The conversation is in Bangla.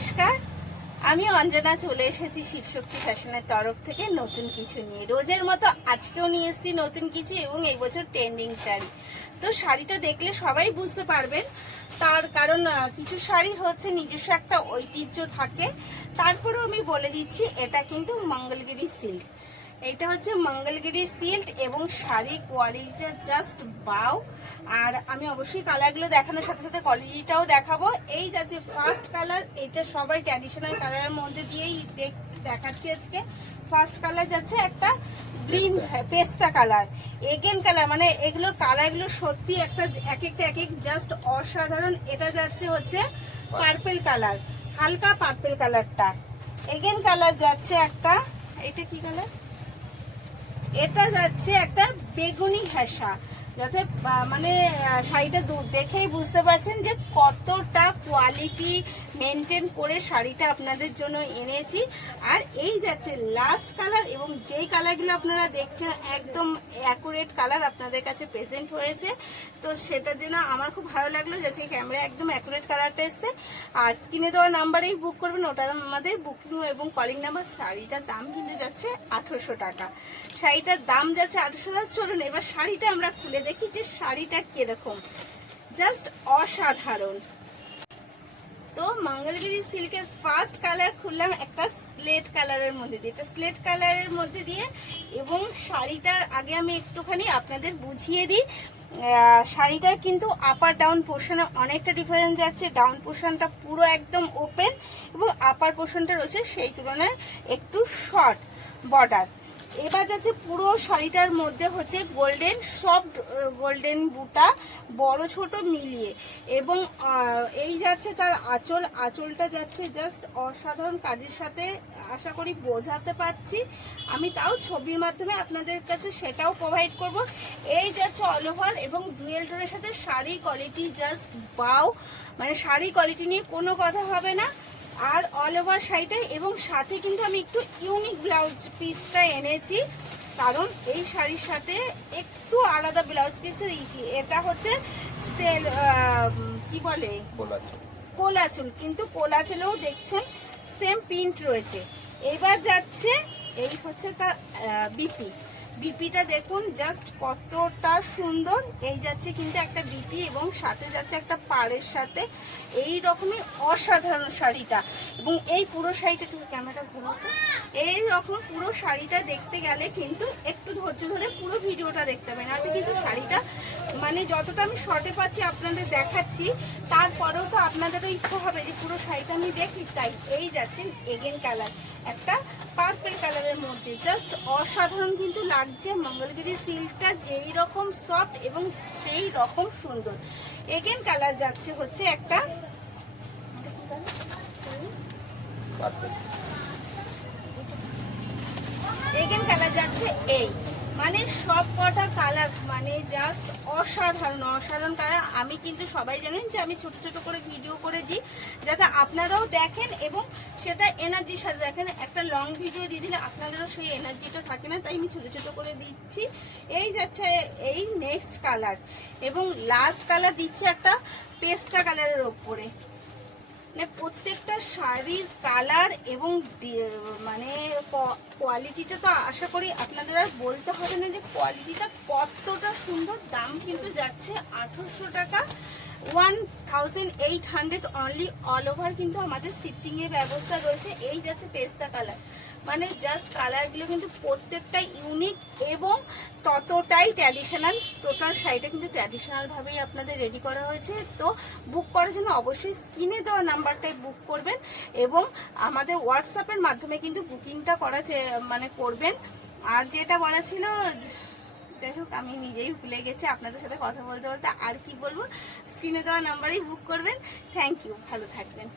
নমস্কার, আমি অঞ্জনা চলে এসেছি শিবশক্তি ফ্যাশনের তরফ থেকে নতুন কিছু নিয়ে। রোজের মতো আজকেও নিয়ে এসেছি নতুন কিছু এবং এই বছর ট্রেন্ডিং শাড়ি। তো শাড়িটা দেখলে সবাই বুঝতে পারবেন, তার কারণ কিছু শাড়ির হচ্ছে নিজস্ব একটা ঐতিহ্য থাকে। তারপরেও আমি বলে দিচ্ছি, এটা কিন্তু মঙ্গলগিরি সিল্ক। এটা হচ্ছে মঙ্গলগিরি সিল্ক এবং শাড়ির কোয়ালিটিটা জাস্ট বাও। আর আমি অবশ্যই কালারগুলো দেখানোর সাথে সাথে কোয়ালিটিটাও দেখাবো। এই যাচ্ছে ফার্স্ট কালার, এটা সবাই ট্র্যাডিশনাল কালারের মধ্যে দিয়েই দেখাচ্ছি আজকে। ফার্স্ট কালার যাচ্ছে একটা গ্রিন পেস্তা কালার, এগেন কালার, মানে এগুলোর কালারগুলো সত্যি একটা এক এক জাস্ট অসাধারণ। এটা যাচ্ছে হচ্ছে পার্পল কালার, হালকা পার্পল কালারটা। এগেন কালার যাচ্ছে একটা, এটা কি কালার, এটা যাচ্ছে একটা বেগুনি ঘেঁষা। যাতে মানে শাড়িটা দেখেই বুঝতে পারছেন যে কতটা কোয়ালিটি মেনটেন করে শাড়িটা আপনাদের জন্য এনেছি। আর এই যাচ্ছে লাস্ট কালার, এবং যেই কালারগুলো আপনারা দেখছেন একদম অ্যাকুরেট কালার আপনাদের কাছে প্রেজেন্ট হয়েছে। তো সেটার জন্য আমার খুব ভালো লাগলো, যাচ্ছে ক্যামেরা একদম অ্যাকুরেট কালারটা এসছে। আর স্ক্রিনে দেওয়া নাম্বারেই বুক করবেন, ওটা আমাদের বুকিং এবং কলিং নাম্বার। শাড়িটার দাম কিন্তু যাচ্ছে 1800 টাকা। শাড়িটার দাম যাচ্ছে 1800 টাকা। চলুন এবার শাড়িটা আমরা খুলে দেখি যে শাড়িটা কিরকম, জাস্ট অসাধারণ। তো মঙ্গলগিরি সিল্কের ফার্স্ট কালার খুললাম একটা স্লেট কালারের মধ্যে দিয়ে, এটা স্লেট কালারের মধ্যে দিয়ে। এবং শাড়িটার আগে আমি একটুখানি আপনাদের বুঝিয়ে দিই, শাড়িটার কিন্তু আপার ডাউন পোর্শনে অনেকটা ডিফারেন্স যাচ্ছে। ডাউন পোর্শনটা পুরো একদম ওপেন এবং আপার পোর্শনটা রয়েছে সেই তুলনায় একটু শর্ট বর্ডার। এবার যাচ্ছে পুরো শাড়িটার মধ্যে হচ্ছে গোল্ডেন সফট গোল্ডেন বুটা, বড় ছোট মিলিয়ে। এবং এই যাচ্ছে তার আঁচলটা যাচ্ছে জাস্ট অসাধারণ কাজের সাথে। আশা করি বোঝাতে পারছি আমি, তাও ছবির মাধ্যমে আপনাদের কাছে সেটাও প্রোভাইড করব। এই যাচ্ছে অল ওভার এবং ডুয়েল টোনের সাথে শাড়ির কোয়ালিটি জাস্ট বাও, মানে শাড়ির কোয়ালিটি নিয়ে কোনো কথা হবে না। আর অল ওভার শাড়িটা, এবং সাথে কিন্তু আমি একটু ইউনিক ব্লাউজ পিসটা এনেছি, কারণ এই শাড়ির সাথে একটু আলাদা ব্লাউজ পিস দিয়েছি। এটা হচ্ছে কি বলে কোলাচুল, কিন্তু কোলাচুলেও দেখছেন সেম প্রিন্ট রয়েছে। এবার যাচ্ছে এই হচ্ছে তার বিপিটা দেখুন জাস্ট কতটা সুন্দর। এই যাচ্ছে কিন্তু একটা বিপি এবং সাথে যাচ্ছে একটা পাড়ের সাথে, এই রকমই অসাধারণ শাড়িটা। এবং এই পুরো শাড়িটা একটু ক্যামেরাটা ঘুরাতে, এই রকম পুরো শাড়িটা দেখতে গেলে কিন্তু একটু ধৈর্য ধরে পুরো ভিডিওটা দেখতে হবে, না তো কিন্তু শাড়িটা মানে যতটা আমি শর্টে পাচ্ছি আপনাদের দেখাচ্ছি, তারপরেও তো আপনাদেরও ইচ্ছা হবে যে পুরো শাড়িটা আমি দেখি। তাই এই যাচ্ছেন এগেন কালার, একটা পার্পল কালারের মধ্যে জাস্ট অসাধারণ কিন্তু লাগছে। মঙ্গলগিরি সিল্কটা যেই রকম সফট এবং সেই রকম সুন্দর। এগেন কালার যাচ্ছে হচ্ছে একটা এগেন কালার যাচ্ছে এই, মানে সব কটা কালার মানে জাস্ট অসাধারণ অসাধারণ কালার। আমি কিন্তু সবাই জানেন যে আমি ছোট ছোট করে ভিডিও করে দিই যাতে আপনারাও দেখেন এবং সেটা এনার্জির সাথে দেখেন। একটা লং ভিডিও দিয়ে দিলে আপনাদেরও সেই এনার্জিটা থাকে না, তাই আমি ছোট ছোট করে দিচ্ছি। এই যাচ্ছে এই নেক্সট কালার, এবং লাস্ট কালার দিচ্ছে একটা পেস্তা কালারের ওপরে। মানে প্রত্যেকটা শাড়ির কালার এবং মানে কোয়ালিটিটা তো আশা করি আপনাদের আর বলতে হবে না যে কোয়ালিটিটা কতটা সুন্দর। দাম কিন্তু যাচ্ছে 1800 টাকা, 1800 অনলি। অল ওভার কিন্তু আমাদের শিফটিংয়ের ব্যবস্থা রয়েছে। এই যাচ্ছে পেস্তা কালার, মানে জাস্ট কালারগুলো কিন্তু প্রত্যেকটাই ইউনিক এবং ততটাই ট্র্যাডিশনাল। টোটাল শাড়িটা কিন্তু ট্র্যাডিশনালভাবেই আপনাদের রেডি করা হয়েছে। তো বুক করার জন্য অবশ্যই স্ক্রিনে দেওয়া নাম্বারটাই বুক করবেন এবং আমাদের হোয়াটসঅ্যাপের মাধ্যমে কিন্তু বুকিংটা মানে করবেন। আর যেটা বলা ছিল, যাই হোক আমি নিজেই ভুলে গেছি আপনাদের সাথে কথা বলতে বলতে, আর কি বলবো, স্ক্রিনে দেওয়া নাম্বারেই বুক করবেন। থ্যাংক ইউ, ভালো থাকবেন।